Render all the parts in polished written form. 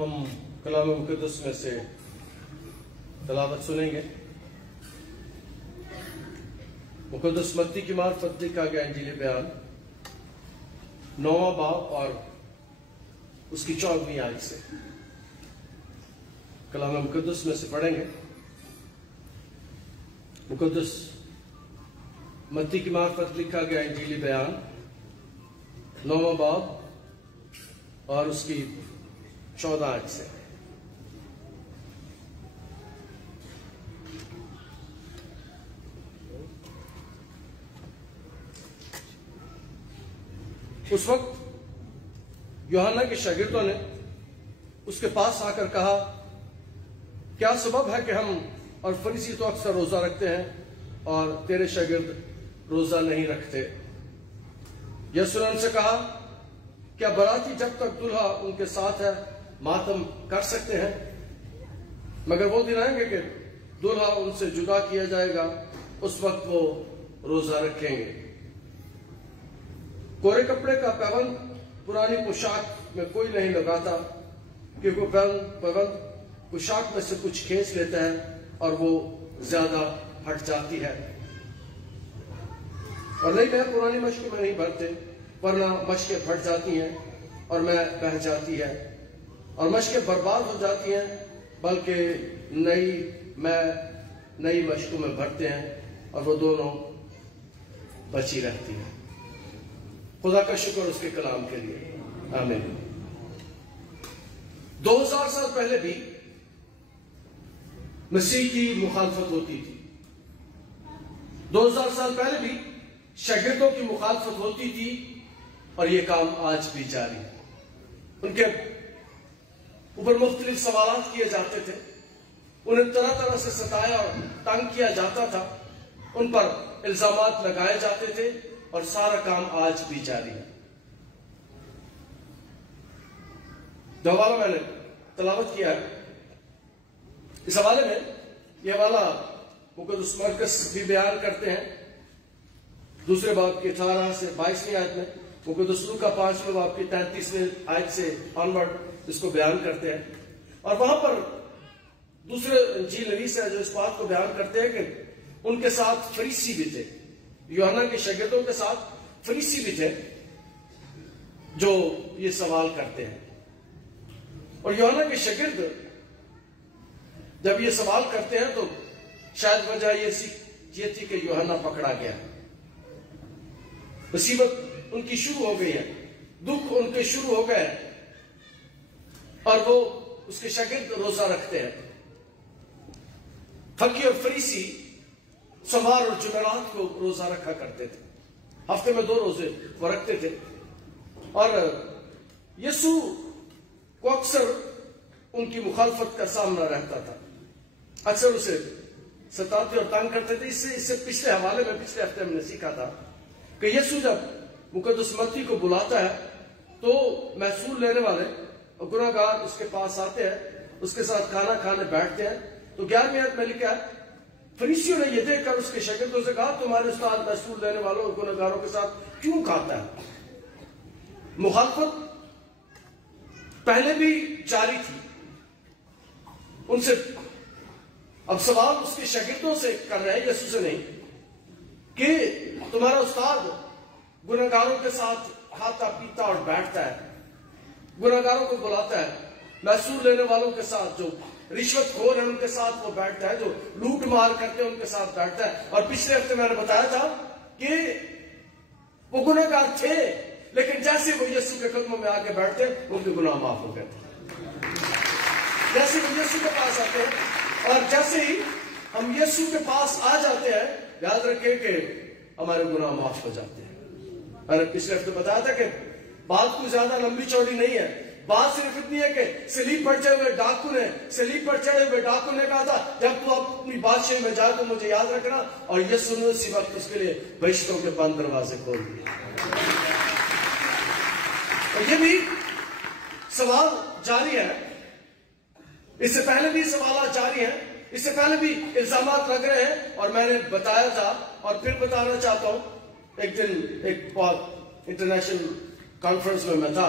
ہم کلام مقدس میں سے تلاوت سنیں گے۔ مقدس متی کی معرفت لکھا گیا انجیل بیان 9واں باب اور اس کی 14ویں آیت سے کلام مقدس میں سے پڑھیں گے۔ مقدس متی کی معرفت لکھا گیا انجیل بیان 9واں باب اور اس کی 14 آیت سے۔ اس وقت یوحنا کے شاگردوں نے اس کے پاس آ کر کہا، کیا سبب ہے کہ ہم اور فریسی تو اکثر روزہ رکھتے ہیں اور تیرے شاگرد روزہ نہیں رکھتے؟ یسوع نے ان سے کہا، کیا باراتی جب تک دلہا ان کے ساتھ ہے ماتم کر سکتے ہیں؟ مگر وہ دن آئیں گے کہ دلہا ان سے جدا کیا جائے گا، اس وقت وہ روزہ رکھیں گے۔ کورے کپڑے کا پیوند پرانی پوشاک میں کوئی نہیں لگاتا، کیونکہ پیوند پوشاک میں سے کچھ کھینچ لیتا ہے اور وہ زیادہ ہٹ جاتی ہے۔ اور نہیں میں پرانی مشکوں میں نہیں بھرتے، ورنہ مشکیں پھٹ جاتی ہیں اور میں بہہ جاتی ہے اور مشکیں برباد ہو جاتی ہیں، بلکہ نئی مشکوں میں بھرتے ہیں اور وہ دونوں بچی رہتی ہیں۔ خدا کا شکر اس کے کلام کے لیے، آمین۔ 2000 سال پہلے بھی مسیح کی مخالفت ہوتی تھی۔ 2000 سال پہلے بھی شاگردوں کی مخالفت ہوتی تھی اور یہ کام آج بھی جاری ہے۔ ان کے اوپر مختلف سوالات کیے جاتے تھے، انہیں طرح طرح سے ستایا اور تنگ کیا جاتا تھا، ان پر الزامات لگائے جاتے تھے اور سارا کام آج بھی جاری ہے۔ جو حوالہ میں نے تلاوت کیا ہے، اس حوالے میں یہ حوالہ مقدس مرکز بھی بیان کرتے ہیں۔ دوسرے باب کی 18 سے 22ویں آیت میں، مقدس لوکا 5ویں باب کی 33ویں آیت سے آنورڈ اس کو بیان کرتے ہیں۔ اور وہاں پر دوسرے انجیل نویس ہے جو اس بات کو بیان کرتے ہیں کہ ان کے ساتھ فریسی بھی تھے، یوحنا کے شاگردوں کے ساتھ فریسی بھی تھے جو یہ سوال کرتے ہیں۔ اور یوحنا کے شاگرد جب یہ سوال کرتے ہیں تو شاید وجہ یہ تھی کہ یوحنا پکڑا گیا، مصیبت ان کی شروع ہو گئی ہے، دکھ ان کے شروع ہو گئے اور وہ اس کے شاگرد روزہ رکھتے ہیں۔ فقیہ اور فریسی سوار اور جمعرات کو روزہ رکھا کرتے تھے، ہفتے میں 2 روزے وہ رکھتے تھے، اور یسوع کو اکثر ان کی مخالفت کا سامنا رہتا تھا، اکثر اسے ستاتے اور تنگ کرتے تھے۔ اس سے پچھلے حوالے میں پچھلے ہفتے ہم نے سیکھا تھا کہ یسوع جب مقدس متی کو بلاتا ہے تو محصول لینے والے اور گناہ گار اس کے پاس آتے ہیں، اس کے ساتھ کھانا کھانے بیٹھتے ہیں۔ تو 11ویں آیت میں لکھا ہے، فریسیوں نے یہ دیکھ کر اس کے شاگردوں سے کہا، تمہارے استاد محصول لینے والوں اور گناہ گاروں کے ساتھ کیوں کھاتا ہے؟ مخالفت پہلے بھی جاری تھی ان سے۔ اب سوال اس کے شاگردوں سے کر رہے ہیں، یسوع سے نہیں، کہ تمہارا استاد گناہ گاروں کے ساتھ کھاتا پیتا اور بیٹھتا ہے، گناہ گاروں کو بلاتا ہے، محصول لینے والوں کے ساتھ، جو رشوت خور ہیں ان کے ساتھ وہ بیٹھتا ہے، جو لوٹ مار کرتے ہیں ان کے ساتھ بیٹھتا ہے۔ اور پچھلے ہفتے میں نے بتایا تھا کہ وہ گناہ گار تھے، لیکن جیسے وہ یسوع کے قدموں میں آ کے بیٹھتے ان کے گناہ معاف ہو گئے تھے۔ جیسے وہ یسوع کے پاس آتے ہیں اور جیسے ہی ہم یسوع کے پاس آ جاتے ہیں، یاد رکھیں کہ ہمارے گناہ معاف ہو جاتے ہیں۔ میں نے پچھلے ہفتے بتایا تھا کہ بات کوئی زیادہ لمبی چوڑی نہیں ہے، بات صرف اتنی ہے کہ سلیب پر چڑھے ہوئے ڈاکو نے کہا تھا، جب تو اپنی بادشاہی میں جائے تو مجھے یاد رکھنا، اور یسوع نے اسی وقت اس کے لیے بہشتوں کے بند دروازے کھول دیے۔ اور یہ بھی سوال جاری ہے، اس سے پہلے بھی سوالات جاری ہیں، اس سے پہلے بھی الزامات لگ رہے ہیں، اور میں نے بتایا تھا اور پھر بتانا چاہتا ہوں۔ ایک دن ایک انٹرنیشنل کانفرنس میں تھا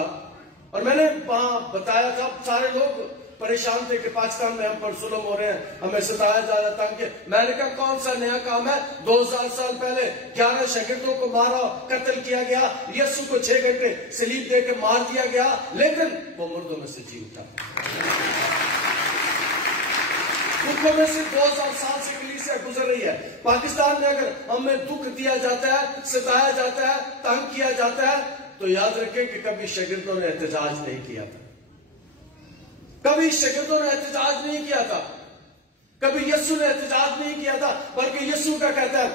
اور میں نے وہاں بتایا تھا، سارے لوگ پریشان تھے کہ پاکستان میں ہم پر ظلم ہو رہے ہیں، ہمیں ستایا جا رہا تھا کہ میں نے کہا کون سا نیا کام ہے؟ 2000 سال پہلے 11 شاگردوں کو مارا، قتل کیا گیا، یسوع کو 6 گھنٹے صلیب دے کے مار دیا گیا، لیکن وہ مردوں میں سے جی اٹھا۔ دکھوں میں سے 2000 سال سے کلیسیا گزر رہی ہے۔ پاکستان میں اگر ہمیں دکھ دیا جاتا ہے، ستایا جاتا ہے، تنگ کیا جاتا ہے، تو یاد رکھیں کہ کبھی شاگردوں نے احتجاج نہیں کیا تھا، کبھی شاگردوں نے احتجاج نہیں کیا تھا، کبھی یسوع نے احتجاج نہیں کیا تھا، بلکہ یسوع کا کہتا ہے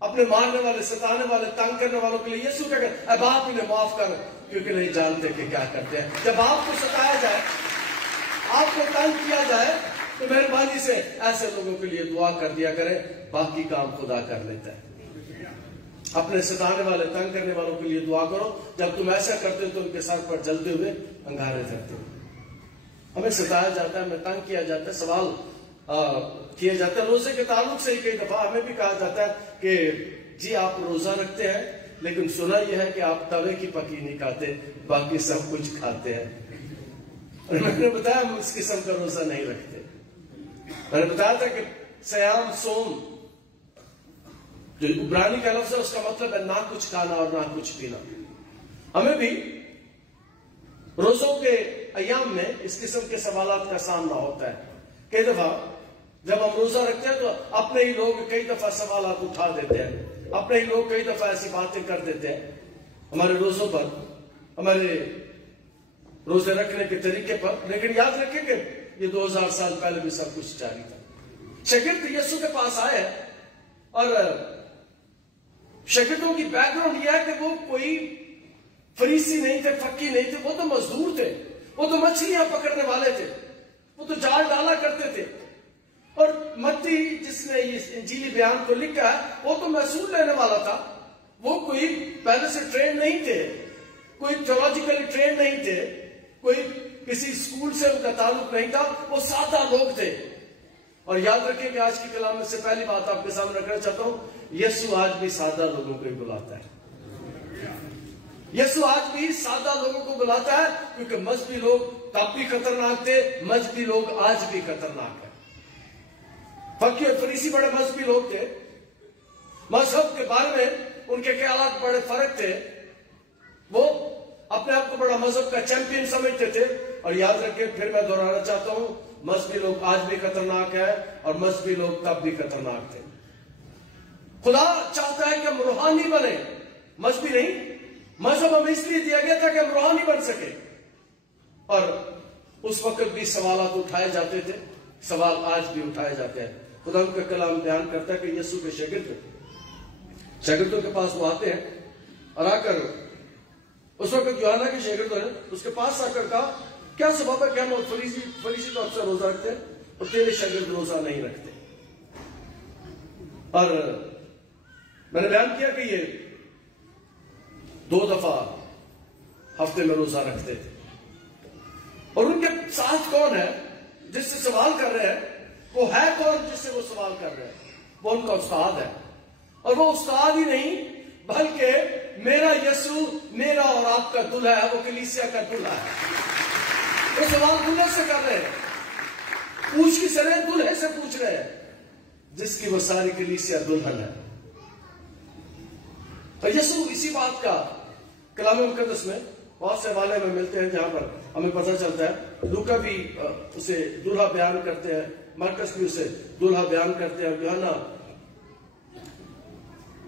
اپنے مارنے والے، ستانے والے، تنگ کرنے والوں کے لیے یسوع کا کہتا ہے اے باپ انہیں معاف کر، کیونکہ نہیں جانتے کہ کیا کرتے ہیں۔ جب آپ کو ستایا جائے، آپ کو تنگ کیا جائے، تو مہربانی سے ایسے لوگوں کے لیے دعا کر دیا کریں، باقی کام خدا کر لیتا ہے۔ اپنے ستانے والے، تنگ کرنے والوں کے لیے دعا کرو، جب تم ایسا کرتے ہو تو ان کے سر پر جلتے ہوئے انگارے دھرتے ہو۔ ہمیں ستایا جاتا ہے، ہمیں تنگ کیا جاتا ہے، سوال کیا جاتا ہے۔ روزے کے تعلق سے ہی کئی دفعہ ہمیں بھی کہا جاتا ہے کہ جی آپ روزہ رکھتے ہیں، لیکن سنا یہ ہے کہ آپ توے کی پکی نہیں کھاتے، باقی سب کچھ کھاتے ہیں۔ اور میں نے بتایا ہم اس قسم کا روزہ نہیں رکھتے۔ میں نے بتایا تھا کہ سیام، سوم، جو عبرانی کا لفظ ہے اس کا مطلب ہے نہ کچھ کھانا اور نہ کچھ پینا۔ ہمیں بھی روزوں کے ایام میں اس قسم کے سوالات کا سامنا ہوتا ہے۔ کئی دفعہ جب ہم روزہ رکھتے ہیں تو اپنے ہی لوگ کئی دفعہ سوالات اٹھا دیتے ہیں، اپنے ہی لوگ کئی دفعہ ایسی باتیں کر دیتے ہیں ہمارے روزوں پر، ہمارے روزے رکھنے کے طریقے پر۔ لیکن یاد رکھیں کہ یہ 2000 سال پہلے بھی سب کچھ جاری تھا۔ شاگرد یسوع کے پاس آئے اور شاگردوں کی بیک گراؤنڈ یہ ہے کہ وہ کوئی فریسی نہیں تھے، فقی نہیں تھے، وہ تو مزدور تھے، وہ تو مچھلیاں پکڑنے والے تھے، وہ تو جال ڈالا کرتے تھے۔ اور متی جس نے یہ انجیلی بیان کو لکھا ہے وہ تو محصول لینے والا تھا، وہ کوئی پہلے سے ٹرین نہیں تھے، کوئی تھیولوجیکلی ٹرین نہیں تھے، کوئی کسی اسکول سے ان کا تعلق نہیں تھا، وہ سادہ لوگ تھے۔ اور یاد رکھیں کہ آج کی کلام میں سے پہلی بات آپ کے سامنے رکھنا چاہتا ہوں، یسوع آج بھی سادہ لوگوں کو ہی بلاتا ہے۔ یسوع آج بھی سادہ لوگوں کو بلاتا ہے، کیونکہ مذہبی لوگ تب بھی خطرناک تھے، مذہبی لوگ آج بھی خطرناک ہیں۔ فقی اور فریسی بڑے مذہبی لوگ تھے، مذہب کے بارے میں ان کے خیالات بڑے فرق تھے، وہ اپنے آپ کو بڑا مذہب کا چیمپئن سمجھتے تھے۔ اور یاد رکھیں، پھر میں دہرانا چاہتا ہوں، مذہبی لوگ آج بھی خطرناک ہیں اور مذہبی لوگ تب بھی خطرناک تھے۔ خدا چاہتا ہے کہ ہم روحانی بنیں، مذہبی نہیں۔ مذہب ہمیں اس لیے دیا گیا تھا کہ ہم روحانی بن سکے۔ اور اس وقت بھی سوالات اٹھائے جاتے تھے، سوال آج بھی اٹھائے جاتے ہیں۔ خدا ان کا کلام بیان کرتا ہے کہ یسوع کے شاگردوں کے پاس وہ آتے ہیں اور آ کر اس وقت یوحنا کے شاگردوں نے اس کے پاس آ کر کہا کیا سبب ہے کہ ہم فریسی تو اکثر روزہ رکھتے ہیں اور تیرے شاگرد روزہ نہیں رکھتے؟ اور میں نے بیان کیا کہ یہ 2 دفعہ ہفتے میں روزہ رکھتے تھے، اور ان کے ساتھ کون ہے جس سے سوال کر رہے ہیں؟ وہ ہے کون جس سے وہ سوال کر رہے ہیں؟ وہ ان کا استاد ہے، اور وہ استاد ہی نہیں بلکہ میرا یسوع، میرا اور آپ کا دلہا ہے، وہ کلیسیا کا دلہا ہے۔ وہ سوال دلہے سے کر رہے ہیں، پوچھ کی سرے دلہے سے پوچھ رہے ہیں جس کی وہ ساری کلیسیا دلہن ہے۔ اور یسوع اسی بات کا کلام مقدس میں بہت سے حوالے میں ملتے ہیں جہاں پر ہمیں پتہ چلتا ہے۔ لوکا بھی اسے دلہا بیان کرتے ہیں، مرکز بھی اسے دلہا بیان کرتے ہیں۔ یوحنا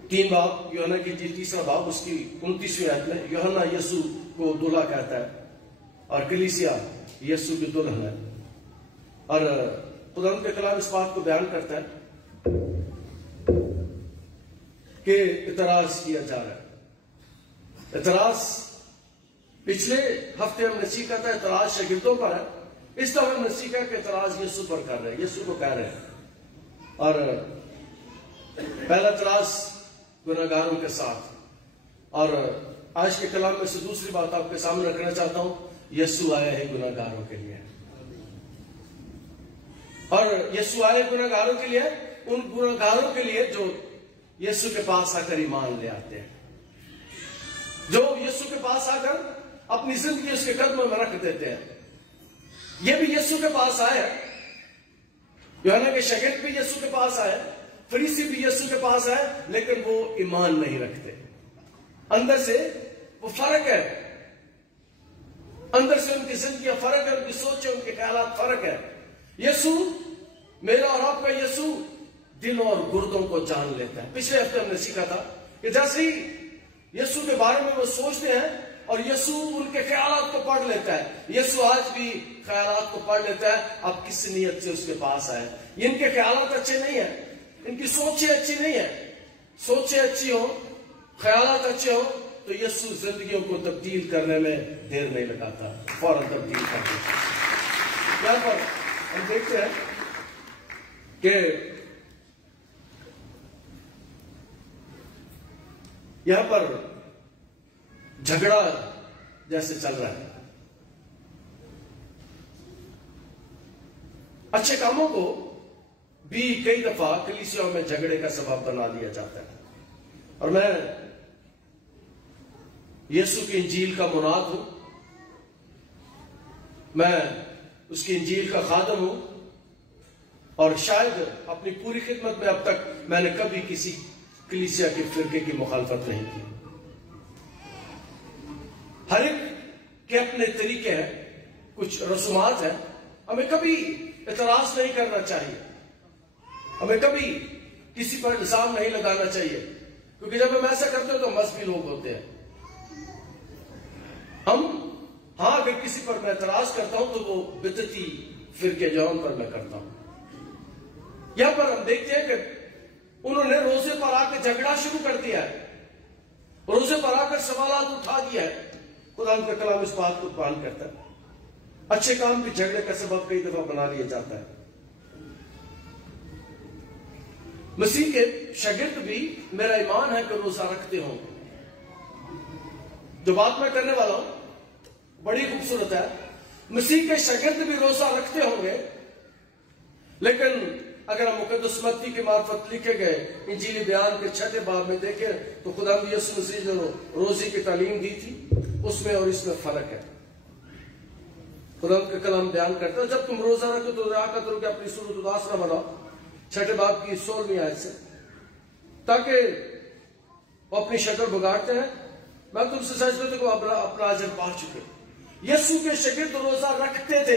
3 باب، یوحنا کی 3 باب، اس کی 29ویں آیت میں یوحنا یسوع کو دلہا کہتا ہے اور کلیسیا یسوع کی دلہن ہے۔ اور خدا کے کلام اس بات کو بیان کرتا ہے کہ اعتراض کیا جا رہا ہے۔ اعتراض پچھلے ہفتے ہم نے سیکھا تھا، اعتراض شاگردوں پر ہے۔ اس طرح ہم نے سیکھا کہ اعتراض یسوع پر کر رہے ہیں، یسوع کو کہہ رہے ہیں۔ اور پہلا اعتراض گناہگاروں کے ساتھ، اور آج کے کلام میں سے دوسری بات آپ کے سامنے رکھنا چاہتا ہوں، یسوع آئے ہیں گناہگاروں کے لیے۔ اور یسوع آئے گناہگاروں کے لیے، ان گناہگاروں کے لیے جو یسوع کے پاس آ کر ایمان لے آتے ہیں، جو یسوع کے پاس آ کر اپنی زندگی اس کے قدموں میں رکھ دیتے ہیں. یہ بھی یسوع کے پاس آئے, یوحنا کے شاگرد بھی یسوع کے پاس آئے, فریسی بھی یسوع کے پاس آئے, لیکن وہ ایمان نہیں رکھتے. اندر سے وہ فرق ہے, اندر سے ان کی زندگی فرق ہے, ان کی سوچیں, ان کے خیالات فرق ہے. یسوع, میرا اور آپ کا یسوع دلوں اور گردوں کو جان لیتا ہے. پچھلے ہفتے ہم نے سیکھا تھا کہ جیسے ہی یسوع کے بارے میں وہ سوچتے ہیں اور یسوع ان کے خیالات کو پڑھ لیتا ہے. یسوع آج بھی خیالات کو پڑھ لیتا ہے. آپ کس نیت سے اس کے پاس آئے. ان کے خیالات اچھے نہیں ہیں, ان کی سوچیں اچھی نہیں ہیں. سوچیں اچھی ہوں, خیالات اچھے ہوں تو یسوع زندگیوں کو تبدیل کرنے میں دیر نہیں لگاتا, فوراً تبدیل کر دیتا. یہاں پر ہم دیکھتے ہیں کہ یہاں پر جھگڑا جیسے چل رہا ہے. اچھے کاموں کو بھی کئی دفعہ کلیسیوں میں جھگڑے کا سبب بنا لیا جاتا ہے. اور میں یسوع کی انجیل کا مناد ہوں, میں اس کی انجیل کا خادم ہوں, اور شاید اپنی پوری خدمت میں اب تک میں نے کبھی کسی کلیسیا کے فرقے کی مخالفت نہیں کی. ہر ایک کے اپنے طریقے ہیں, کچھ رسومات ہیں. ہمیں کبھی اعتراض نہیں کرنا چاہیے, ہمیں کبھی کسی پر الزام نہیں لگانا چاہیے, کیونکہ جب ہم ایسا کرتے ہیں تو مذہبی لوگ ہوتے ہیں. ہاں اگر کسی پر میں اعتراض کرتا ہوں تو وہ بدعتی فرقے جو ان پر میں کرتا ہوں. یہاں پر ہم دیکھتے ہیں کہ انہوں نے روزے پر آ کے جھگڑا شروع کر دیا ہے, روزے پر آ کر سوالات اٹھا دیا ہے. خدا ان کا کلام اس بات کو بیان کرتا ہے. اچھے کام بھی جھگڑے کا سبب کئی دفعہ بنا لیا جاتا ہے. مسیح کے شاگرد بھی میرا ایمان ہے کہ روزہ رکھتے ہوں. جو بات میں کرنے والا ہوں بڑی خوبصورت ہے. مسیح کے شاگرد بھی روزہ رکھتے ہوں گے, لیکن اگر ہم مقدس متی کی معرفت لکھے گئے انجیلی بیان کے 6 باب میں دیکھیں تو خدا یسوع مسیح جو روزے کی تعلیم دی تھی اس میں اور اس میں فرق ہے. خدا کا کلام بیان کرتا ہے جب تم روزہ رکھو تو رعا کرو کہ اپنی صورت اداس نہ بناؤ, 6 باب کی 16ویں آیت سے, تاکہ وہ اپنی شکل بگاڑتے ہیں. میں تم سے سچ بتاؤں کہ وہ اپنا اجر پا چکے. یسوع کے شاگرد روزہ رکھتے تھے,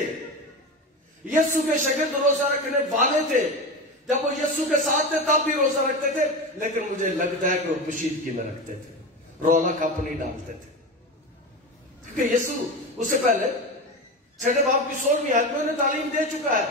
یسوع کے شاگرد روزہ رکھنے والے تھے. جب وہ یسوع کے ساتھ تھے تب بھی روزہ رکھتے تھے, لیکن مجھے لگتا ہے کہ وہ پوشیدگی میں رکھتے تھے, رولا کپ نہیں ڈالتے تھے. کیونکہ یسوع اس سے پہلے 6 باب کی 16ویں آیت میں انہیں تعلیم دے چکا ہے.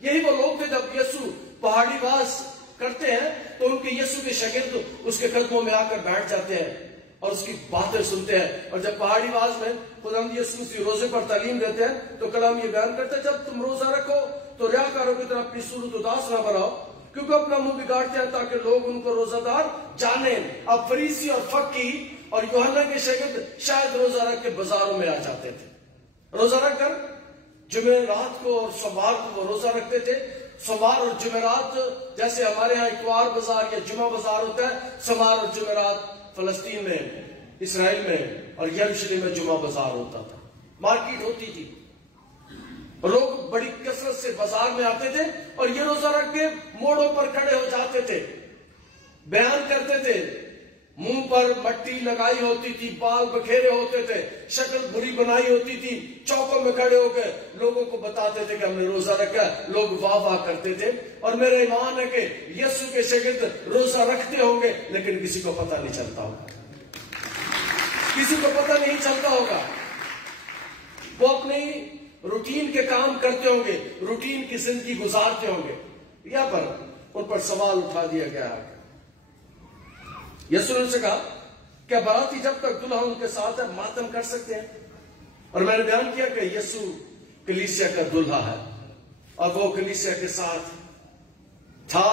یہی وہ لوگ تھے جب یسوع پہاڑی باز کرتے ہیں تو ان کے یسوع کے شاگرد اس کے قدموں میں آ کر بیٹھ جاتے ہیں اور اس کی باتیں سنتے ہیں. اور جب پہاڑی باز میں خدا یسوع مسیح روزے پر تعلیم دیتے ہیں تو کلام یہ بیان کرتا ہے جب تم روزہ رکھو تو ریاکاروں کی طرح اپنی صورت اداس نہ بناؤ, کیونکہ اپنا منہ بگاڑتے ہیں تاکہ لوگ ان کو روزہ دار جانیں. اب فریسی اور فقی اور یوحنا کے شاگرد شاید روزہ رکھ کے بازاروں میں آ جاتے تھے, روزہ رکھ کر جمعرات کو اور سوموار کو وہ روزہ رکھتے تھے. سوموار اور جمعرات جیسے ہمارے ہاں اتوار بازار یا جمعہ بازار ہوتا ہے, سوموار اور جمعرات فلسطین میں, اسرائیل میں اور یروشلم میں جمعہ بازار ہوتا تھا, مارکیٹ ہوتی تھی. لوگ بڑی کثرت سے بازار میں آتے تھے اور یہ روزہ رکھ کے موڑوں پر کھڑے ہو جاتے تھے, بیان کرتے تھے. منہ پر مٹی لگائی ہوتی تھی, بال بکھیرے ہوتے تھے, شکل بری بنائی ہوتی تھی, چوکوں میں کھڑے ہو کے لوگوں کو بتاتے تھے کہ ہم نے روزہ رکھا. لوگ واہ واہ کرتے تھے. اور میرا ایمان ہے کہ یسوع کے شاگرد روزہ رکھتے ہوں گے لیکن کسی کو پتہ نہیں چلتا ہوگا, کسی کو پتہ نہیں چلتا ہوگا. وہ اپنی روٹین کے کام کرتے ہوں گے, روٹین کی زندگی گزارتے ہوں گے. یہاں پر ان پر سوال اٹھا دیا گیا ہے. یسوع نے سے کہا کیا باراتی جب تک دلہا ان کے ساتھ ہے ماتم کر سکتے ہیں؟ اور میں نے بیان کیا کہ یسوع کلیسیا کا دلہا ہے اور وہ کلیسیا کے ساتھ تھا,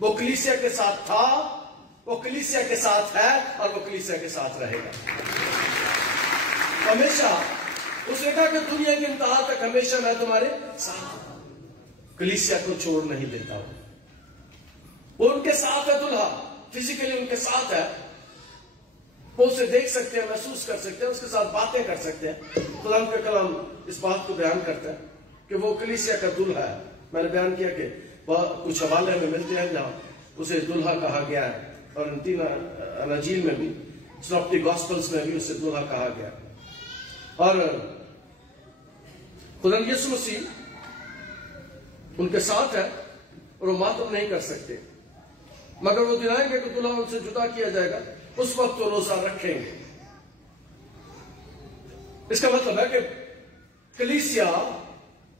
وہ کلیسیا کے ساتھ تھا, وہ کلیسیا کے ساتھ ہے اور وہ کلیسیا کے ساتھ رہے گا ہمیشہ. اس نے کہا کہ دنیا کی انتہا تک ہمیشہ میں تمہارے ساتھ, کلیسیا کو چھوڑ نہیں دیتا ہوں. وہ ان کے ساتھ ہے دلہا, فزیکلی ان کے ساتھ ہے, وہ اسے دیکھ سکتے ہیں، محسوس کر سکتے ہیں، اس کے ساتھ باتیں کر سکتے ہیں۔ خدا کا کلام اس بات کو بیان کرتا ہے کہ وہ کلیسیا کا دلہا ہے۔ میں نے بیان کیا کہ کچھ حوالے میں ملتے ہیں جہاں اسے دلہا کہا گیا ہے، اور ان تین اناجیل میں بھی، سنوپٹک گاسپلز میں بھی اسے دلہا کہا گیا ہے۔ اور خدا یسوع مسیح ان کے ساتھ ہے اور وہ ماتم نہیں کر سکتے، مگر وہ دلائیں گے کہ دلہا ان سے جدا کیا جائے گا، اس وقت وہ روزہ رکھیں گے۔ اس کا مطلب ہے کہ کلیسیا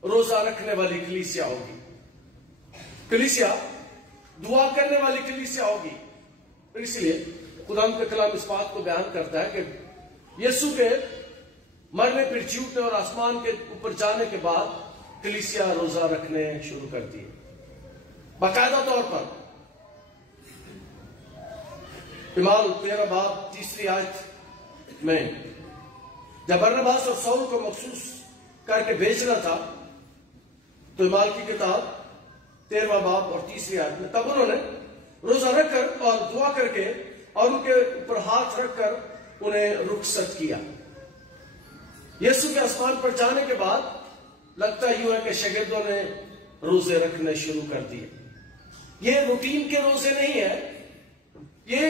روزہ رکھنے والی کلیسیا ہوگی، کلیسیا دعا کرنے والی کلیسیا ہوگی۔ اس لیے خدا کا کلام اس بات کو بیان کرتا ہے کہ یسوع کے مرنے پھر جی اٹھنے اور آسمان کے اوپر جانے کے بعد کلیسیا روزہ رکھنے شروع کرتی ہے باقاعدہ طور پر۔ اعمال 13 باب 3 آیت میں جب برنباس اور سول کو مخصوص کر کے بھیجنا تھا تو اعمال کی کتاب 13 باب اور 3 آیت میں تب انہوں نے روزہ رکھ کر اور دعا کر کے اور ان کے اوپر ہاتھ رکھ کر انہیں رخصت کیا۔ یسوع کے آسمان پر جانے کے بعد لگتا یوں ہے کہ شاگردوں نے روزے رکھنے شروع کر دیے۔ یہ روٹین کے روزے نہیں ہے، یہ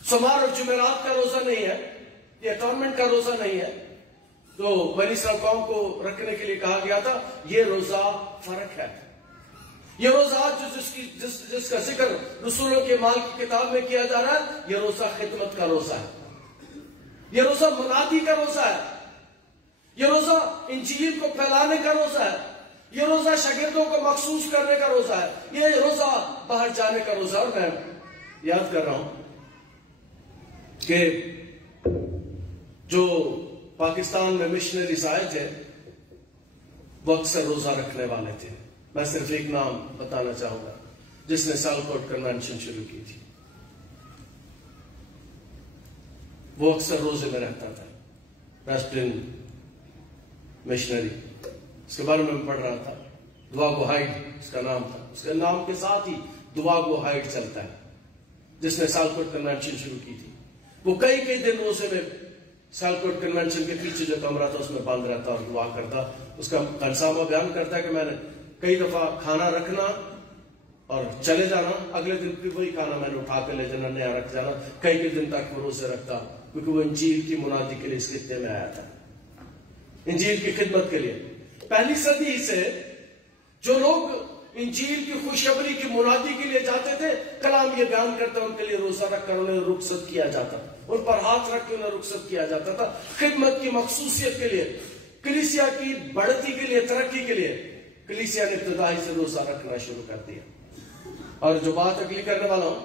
سوموار اور جمعرات کا روزہ نہیں ہے، یہ اٹونمنٹ کا روزہ نہیں ہے تو بنی اسرائیل قوم کو رکھنے کے لیے کہا گیا تھا۔ یہ روزہ فرق ہے۔ یہ روزہ جس کا ذکر رسولوں کے مال کی کتاب میں کیا جا رہا ہے، یہ روزہ خدمت کا روزہ ہے، یہ روزہ منادی کا روزہ ہے، یہ روزہ انجیل کو پھیلانے کا روزہ ہے، یہ روزہ شاگردوں کو مخصوص کرنے کا روزہ ہے، یہ روزہ باہر جانے کا روزہ۔ اور میں یاد کر رہا ہوں کہ جو پاکستان میں مشنریز آئے تھے وہ اکثر روزہ رکھنے والے تھے۔ میں صرف ایک نام بتانا چاہوں گا جس نے سالکوٹ کنونشن شروع کی تھی، وہ اکثر روزے میں رہتا تھا، پریسٹن مشنری۔ اس کے بارے میں پڑھ رہا تھا، دعا گو ہائیڈ اس کا نام تھا، اس کے نام کے ساتھ ہی دعا گو ہائیڈ چلتا ہے، جس نے سالکوٹ کنونشن شروع کی تھی۔ وہ کئی دن روزے میں سالکوٹ کنونشن کے پیچھے جو کمرہ تھا اس میں بند رہتا اور دعا کرتا۔ اس کا خنسامہ بیان کرتا ہے کہ میں نے کئی دفعہ کھانا رکھنا اور چلے جانا، اگلے دن بھی وہی کھانا میں نے اٹھا کے لے جانا، نیا رکھ جانا، کئی دن تک وہ روزے رکھتا، کیونکہ وہ انجیل کی منادی کے لیے اس خطے میں آیا تھا، انجیل کی خدمت کے لیے۔ پہلی صدی سے جو لوگ انجیل کی خوشخبری کی منادی کے لیے جاتے تھے، کلام یہ بیان کرتا ان کے لیے روزہ رکھ کر انہیں رخصت کیا جاتا، ان پر ہاتھ رکھ کے انہیں رخصت کیا جاتا تھا، خدمت کی مخصوصیت کے لیے، کلیسیا کی بڑھتی کے لیے، ترقی کے لیے۔ کلیسیا نے ابتدائی سے روزہ رکھنا شروع کر دیا۔ اور جو بات اگلی کرنے والا ہوں،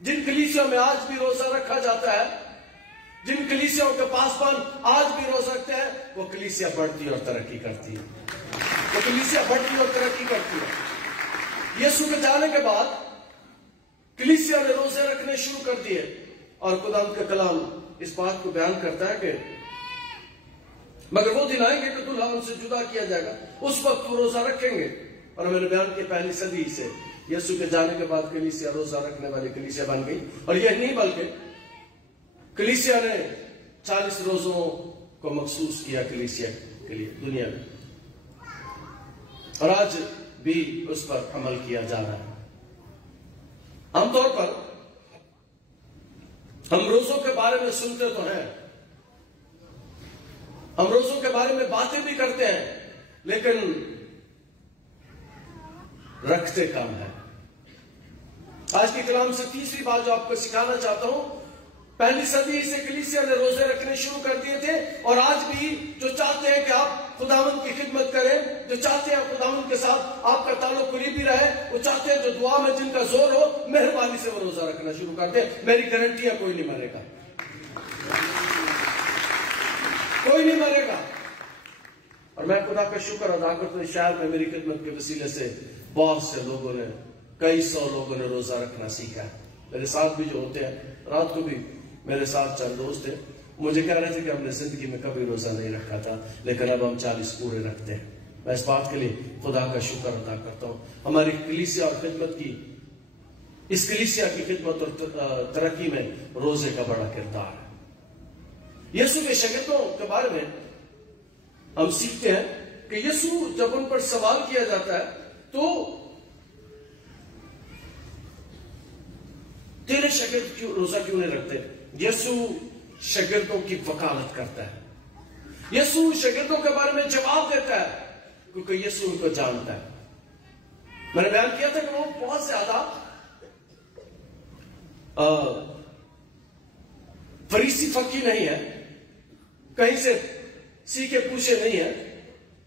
جن کلیسیوں میں آج بھی روزہ رکھا جاتا ہے، جن کلیسیوں کے پاسبان آج بھی روزہ رکھتے ہیں، وہ کلیسیا بڑھتی اور ترقی کرتی ہے، وہ کلیسیا بڑھتی اور ترقی کرتی ہے۔ یسوع کے جانے کے بعد کلیسیا نے روزے رکھنے شروع کر دیے، اور خدا کا کلام اس بات کو بیان کرتا ہے کہ مگر وہ دن آئیں گے کہ دلہا ان سے جدا کیا جائے گا، اس وقت وہ روزہ رکھیں گے۔ اور میں نے بیان کیا پہلی صدی سے یسوع کے جانے کے بعد کلیسیا روزہ رکھنے والی کلیسیا بن گئی، اور یہ نہیں بلکہ کلیسیا نے 40 روزوں کو مخصوص کیا کلیسیا کے لیے دنیا میں، اور آج بھی اس پر عمل کیا جا رہا ہے۔ عام طور پر ہم روزوں کے بارے میں سنتے تو ہیں، ہم روزوں کے بارے میں باتیں بھی کرتے ہیں، لیکن رکھتے کام ہے۔ آج کے کلام سے تیسری بات جو آپ کو سکھانا چاہتا ہوں، پہلی صدی سے کلیسیا نے روزے رکھنے شروع کر دیے تھے، اور آج بھی جو چاہتے ہیں کہ آپ خداوند کی خدمت کریں، جو چاہتے ہیں خداوند کے ساتھ آپ کا تعلق قریبی رہے، وہ چاہتے ہیں جو دعا میں جن کا زور ہو، مہربانی سے وہ روزہ رکھنا شروع کر دیں۔ میری گارنٹی ہے کوئی نہیں مرے گا، کوئی نہیں مرے گا۔ اور میں خدا کا شکر ادا کرتا ہوں، شہر میں میری خدمت کے وسیلے سے بہت سے لوگوں نے، کئی سو لوگوں نے روزہ رکھنا سیکھا ہے۔ میرے ساتھ بھی جو ہوتے ہیں، رات کو بھی میرے ساتھ چند دوست تھے، مجھے کہہ رہے تھے کہ ہم نے زندگی میں کبھی روزہ نہیں رکھا تھا، لیکن اب ہم 40 پورے رکھتے ہیں۔ میں اس بات کے لیے خدا کا شکر ادا کرتا ہوں۔ ہماری کلیسیا اور خدمت کی اس کلیسیا کی خدمت اور ترقی میں روزے کا بڑا کردار ہے۔ یسوع کے شاگردوں کے بارے میں ہم سیکھتے ہیں کہ یسوع جب ان پر سوال کیا جاتا ہے تو تیرے شاگرد روزہ کیوں نہیں رکھتے؟ یسوع شاگردوں کی وکالت کرتا ہے، یسوع شاگردوں کے بارے میں جواب دیتا ہے، کیونکہ یسوع ان کو جانتا ہے۔ میں نے بیان کیا تھا کہ وہ بہت زیادہ فریسی فقی نہیں ہے، کہیں سے سیکھے پوچھے نہیں ہے،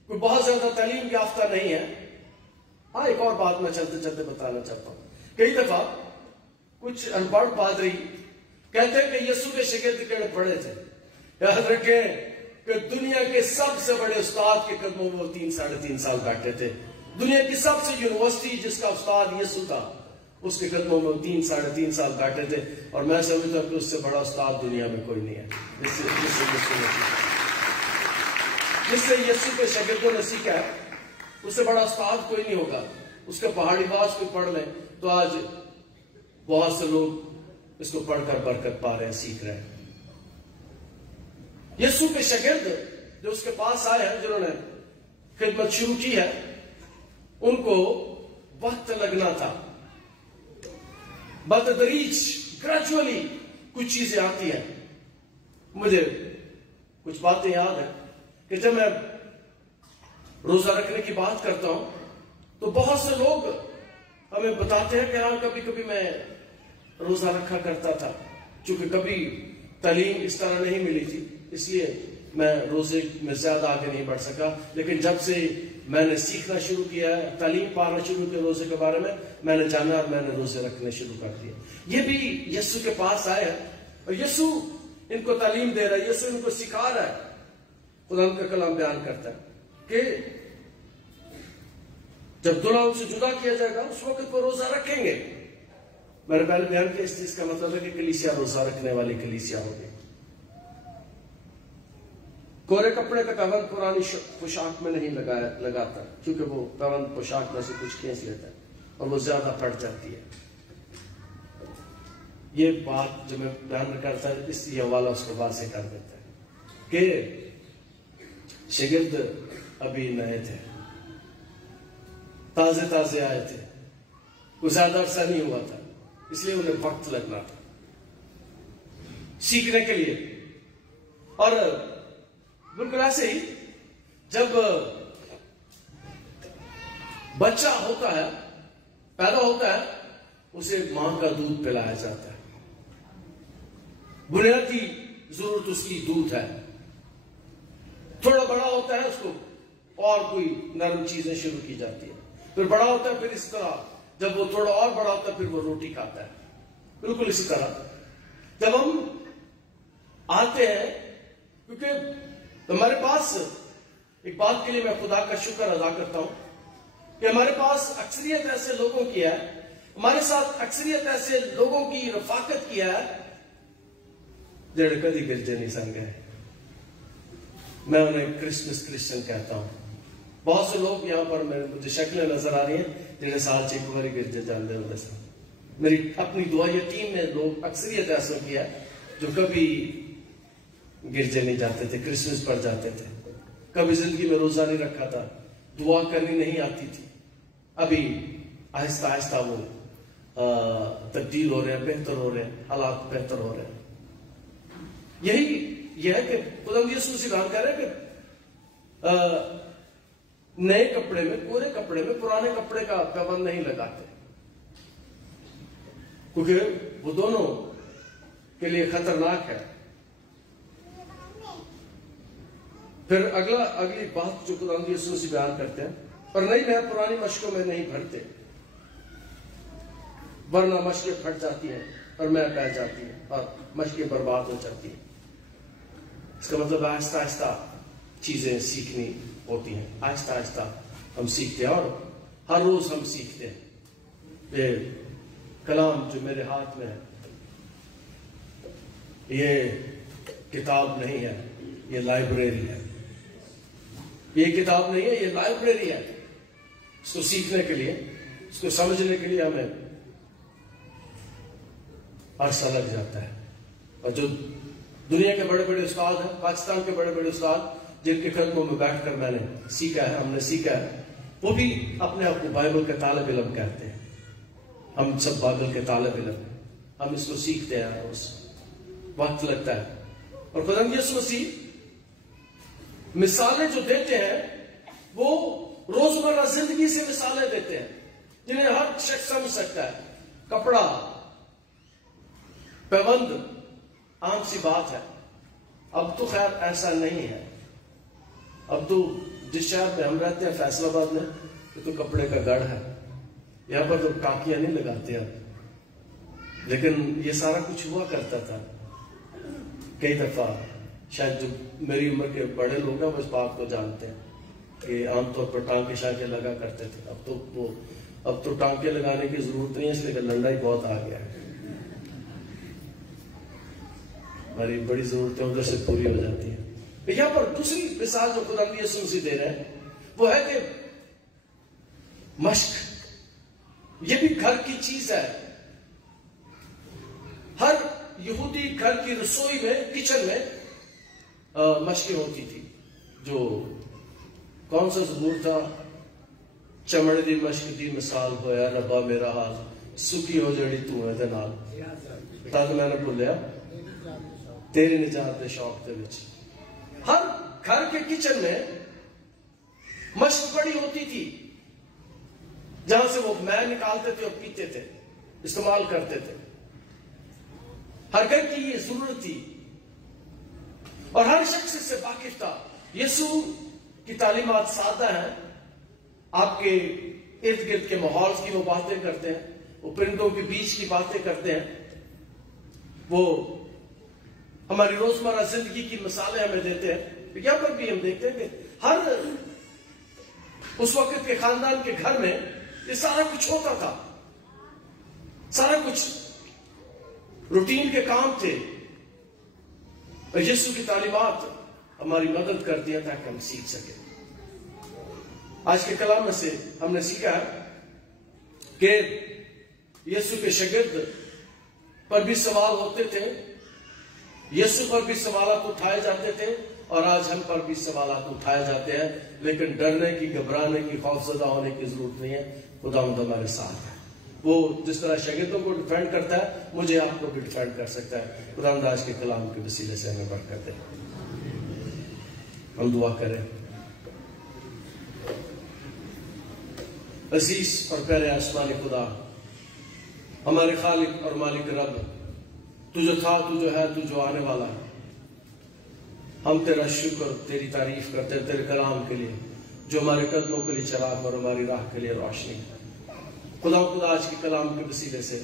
کوئی بہت زیادہ تعلیم یافتہ نہیں ہے۔ ہاں، ایک اور بات میں چلتے چلتے بتانا چاہتا ہوں۔ کئی دفعہ کچھ ان پڑھ پادری کہتے ہیں کہ یسوع کے شاگرد کیڑے پڑھے تھے۔ یاد رکھیں کہ دنیا کے سب سے بڑے استاد کے قدموں میں وہ 3-3.5 سال بیٹھے تھے۔ دنیا کی سب سے یونیورسٹی جس کا استاد یسوع تھا، اس کے قدموں میں 3-3.5 سال بیٹھے تھے، اور میں سمجھتا ہوں کہ اس سے بڑا استاد دنیا میں کوئی نہیں ہے جس سے یسوع کے شاگردوں نے سیکھا ہے۔ اس سے بڑا استاد کوئی نہیں ہوگا۔ اس کے پہاڑی باز کو پڑھ لیں تو آج بہت سے لوگ اس کو پڑھ کر برکت پا رہے ہیں، سیکھ رہے ہیں۔ یسوع کے شاگرد جو اس کے پاس آئے ہیں، جنہوں نے خدمت شروع کی ہے، ان کو وقت لگنا تھا۔ بتدریج گریجولی کچھ چیزیں آتی ہیں۔ مجھے کچھ باتیں یاد ہیں کہ جب میں روزہ رکھنے کی بات کرتا ہوں تو بہت سے لوگ ہمیں بتاتے ہیں کہ ہاں کبھی کبھی میں روزہ رکھا کرتا تھا، چونکہ کبھی تعلیم اس طرح نہیں ملی تھی، اس لیے میں روزے میں زیادہ آگے نہیں بڑھ سکا۔ لیکن جب سے میں نے سیکھنا شروع کیا ہے، تعلیم پانا شروع کیا روزے کے بارے میں نے جانا اور میں نے روزے رکھنے شروع کر دیے۔ یہ بھی یسوع کے پاس آئے ہیں اور یسوع ان کو تعلیم دے رہا ہے، یسوع ان کو سکھا رہا ہے۔ خدا ان کا کلام بیان کرتا ہے کہ جب دلہا ان سے جدا کیا جائے گا اس وقت وہ روزہ رکھیں گے۔ میں نے پہلے بیان کیا، اس چیز کا مطلب ہے کہ کلیسیا روزہ رکھنے والی کلیسیا ہوگی۔ کورے کپڑے کا پیوند پرانی پوشاک میں نہیں لگاتا، کیونکہ وہ پیوند پوشاک میں سے کچھ کھینچ لیتا ہے اور وہ زیادہ پھٹ جاتی ہے۔ یہ بات جو میں بیان کرتا ہے، اس لیے حوالہ اس کو واضح کر دیتا ہے کہ شاگرد ابھی نئے تھے، تازے آئے تھے، کوئی زیادہ عرصہ نہیں ہوا تھا، اس لیے انہیں وقت لگنا تھا سیکھنے کے لیے۔ اور بالکل ایسے ہی جب بچہ ہوتا ہے، پیدا ہوتا ہے، اسے ماں کا دودھ پلایا جاتا ہے۔ بنیادی ضرورت اس کی دودھ ہے۔ تھوڑا بڑا ہوتا ہے، اس کو اور کوئی نرم چیزیں شروع کی جاتی ہیں، پھر بڑا ہوتا ہے، پھر اس طرح جب وہ تھوڑا اور بڑا ہوتا ہے پھر وہ روٹی کھاتا ہے۔ بالکل اسی طرح جب ہم آتے ہیں، کیونکہ ہمارے پاس ایک بات کے لیے میں خدا کا شکر ادا کرتا ہوں کہ ہمارے پاس اکثریت ایسے لوگوں کی ہے، ہمارے ساتھ اکثریت ایسے لوگوں کی رفاقت کی ہے جڑے کدی گرجے نہیں سن گئے۔ میں انہیں کرسمس کرسچن کہتا ہوں۔ بہت سے لوگ یہاں پر مجھے شکلیں نظر آ رہی ہیں جنہیں سال چھ باری گرجے جاندے ہوتے سن۔ میری اپنی دعا یتیم میں لوگ اکثریت ایسا کیا جو کبھی گرجے نہیں جاتے تھے، کرسمس پر جاتے تھے، کبھی زندگی میں روزہ نہیں رکھا تھا، دعا کرنی نہیں آتی تھی۔ ابھی آہستہ آہستہ وہ تبدیل ہو رہے ہیں، بہتر ہو رہے ہیں، حالات بہتر ہو رہے ہیں۔ یہی یہ ہے کہ خدا یسوع سے بیان کر رہے ہیں کہ نئے کپڑے میں، پورے کپڑے میں پرانے کپڑے کا پیوند نہیں لگاتے، کیونکہ وہ دونوں کے لیے خطرناک ہے۔ پھر اگلی بات جو خدا یسوع سے بیان کرتے ہیں، اور نئی میں پرانی مشقوں میں نہیں بھرتے، ورنہ مشقیں پھٹ جاتی ہیں اور میں بہ جاتی ہیں اور مشقیں برباد ہو جاتی ہیں۔ اس کا مطلب آہستہ آہستہ چیزیں سیکھنی ہوتی ہیں، آہستہ آہستہ ہم سیکھتے ہیں اور ہر روز ہم سیکھتے ہیں۔ یہ کلام جو میرے ہاتھ میں ہے یہ کتاب نہیں ہے، یہ لائبریری ہے۔ یہ کتاب نہیں ہے، یہ لائبریری ہے۔ اس کو سیکھنے کے لیے، اس کو سمجھنے کے لیے ہمیں عرصہ لگ جاتا ہے. اور جو دنیا کے بڑے بڑے استاد ہیں، پاکستان کے بڑے بڑے استاد جن کے قدموں میں بیٹھ کر میں نے سیکھا ہے، ہم نے سیکھا ہے، وہ بھی اپنے آپ کو بائبل کے طالب علم کہتے ہیں. ہم سب بائبل کے طالب علم ہیں، ہم اس کو سیکھتے ہیں، روز وقت لگتا ہے. اور خدا یسوع مسیح مثالیں جو دیتے ہیں وہ روزمرہ زندگی سے مثالیں دیتے ہیں جنہیں ہر شخص سمجھ سکتا ہے. کپڑا، پیوند عام سی بات ہے. اب تو خیر ایسا نہیں ہے. اب تو جس شہر میں ہم رہتے ہیں فیصل آباد میں، یہ تو کپڑے کا گڑھ ہے. یہاں پر تو ٹاکیاں نہیں لگاتے اب، لیکن یہ سارا کچھ ہوا کرتا تھا. کئی دفعہ شاید جو میری عمر کے بڑے لوگ ہیں وہ اس بات کو جانتے ہیں کہ عام طور پر ٹانکے شانکے لگا کرتے تھے. اب تو ٹانکے لگانے کی ضرورت نہیں ہے، اس لیے کہ لنڈائی بہت آ گیا ہے. ہماری بڑی ضرورتیں ادھر سے پوری ہو جاتی ہیں. یہاں پر دوسری مثال جو خدا یسوع مسیح دے رہے ہیں وہ ہے کہ مشق. یہ بھی گھر کی چیز ہے. ہر یہودی گھر کی رسوئی میں، کچن میں مشقیں ہوتی تھی. جو کون سا زبور تھا؟ چمڑے دی مشق دی مثال ہویا ربا میرا حال، سکی ہو جڑی تو ہے دے نال. تاکہ میں نے بولیا تیری نجات دے شوق دے وچ. ہر گھر کے کچن میں مشق پڑی ہوتی تھی جہاں سے وہ مے نکالتے تھے اور پیتے تھے، استعمال کرتے تھے. ہر گھر کی یہ ضرورت تھی اور ہر شخص اس سے واقف تھا. یسوع کی تعلیمات سادہ ہیں. آپ کے ارد گرد کے ماحول کی وہ باتیں کرتے ہیں، وہ پرندوں کے بیچ کی باتیں کرتے ہیں، وہ ہماری روزمرہ زندگی کی مثالیں ہمیں دیتے ہیں. یہاں پر بھی ہم دیکھتے ہیں کہ ہر اس وقت کے خاندان کے گھر میں یہ سارا کچھ ہوتا تھا. سارا کچھ روٹین کے کام تھے. اور یسوع کی تعلیمات ہماری مدد کرتی ہیں تاکہ ہم سیکھ سکیں. آج کے کلام میں سے ہم نے سیکھا ہے کہ یسوع کے شاگرد پر بھی سوال ہوتے تھے، یسوع پر بھی سوالات اٹھائے جاتے تھے، اور آج ہم پر بھی سوالات اٹھائے جاتے ہیں. لیکن ڈرنے کی، گھبرانے کی، خوفزدہ ہونے کی ضرورت نہیں ہے. خداوند ہمارے ساتھ ہے. وہ جس طرح شاگردوں کو ڈیفینڈ کرتا ہے، مجھے آپ کو بھی ڈیفینڈ کر سکتا ہے. خداوند آج کے کلام کے وسیلے سے ہمیں برکت دے. ہم دعا کریں. عزیز اور پیارے آسمانی خدا، ہمارے خالق اور مالک رب، تو جو تھا، تو جو ہے، تو جو آنے والا ہے، ہم تیرا شکر، تیری تعریف کرتے ہیں تیرے کلام کے لیے جو ہمارے قدموں کے لیے چراغ اور ہماری راہ کے لیے روشنی. خدا آج کے کلام کے وسیلے سے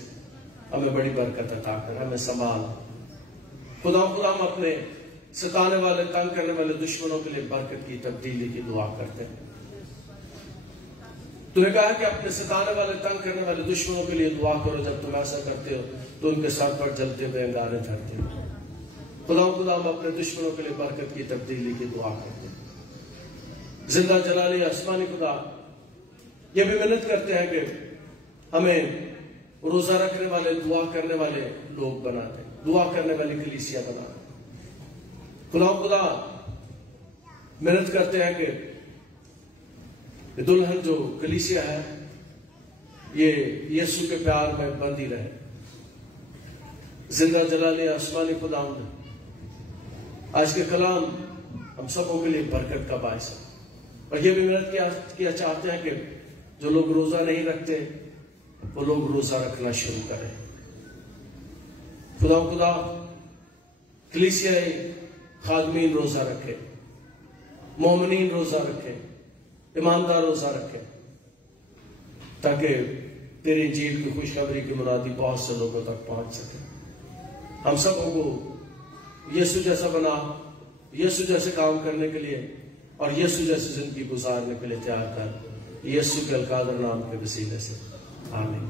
ہمیں بڑی برکت عطا کر، ہمیں سنبھال. خدا ہم اپنے ستانے والے، تنگ کرنے والے دشمنوں کے لیے برکت کی، تبدیلی کی دعا کرتے ہیں. تو نے کہا کہ اپنے ستانے والے، تنگ کرنے والے دشمنوں کے لیے دعا کرو. جب تم ایسا کرتے ہو تو ان کے سر پر جلتے ہوئے انگارے دھرتے ہو. خدا ہم اپنے دشمنوں کے لیے برکت کی، تبدیلی کی دعا کرتے ہیں. زندہ جلالی آسمانی خدا، یہ بھی محنت کرتے ہیں کہ ہمیں روزہ رکھنے والے، دعا کرنے والے لوگ بناتے ہیں، دعا کرنے والی کلیسیا بناتے ہیں. خدا محنت کرتے ہیں کہ دلہن جو کلیسیا ہے یہ یسوع کے پیار میں بندی رہے. زندہ جلالی آسمانی خدا، آج کے کلام ہم سبوں کے لیے برکت کا باعث ہے. اور یہ بھی محنت کیا چاہتے ہیں کہ جو لوگ روزہ نہیں رکھتے وہ لوگ روزہ رکھنا شروع کریں. خدا کلیسیائی خادمین روزہ رکھے، مومنین روزہ رکھے، ایماندار روزہ رکھے، تاکہ تیری انجیل کی خوشخبری کی مرادی بہت سے لوگوں تک پہنچ سکے. ہم سبوں کو یسوع جیسا بنا، یسوع جیسے کام کرنے کے لیے اور یسوع جیسی زندگی گزارنے کے لیے تیار کر. یسوع کے القادر نام کے وسیلے سے آمین.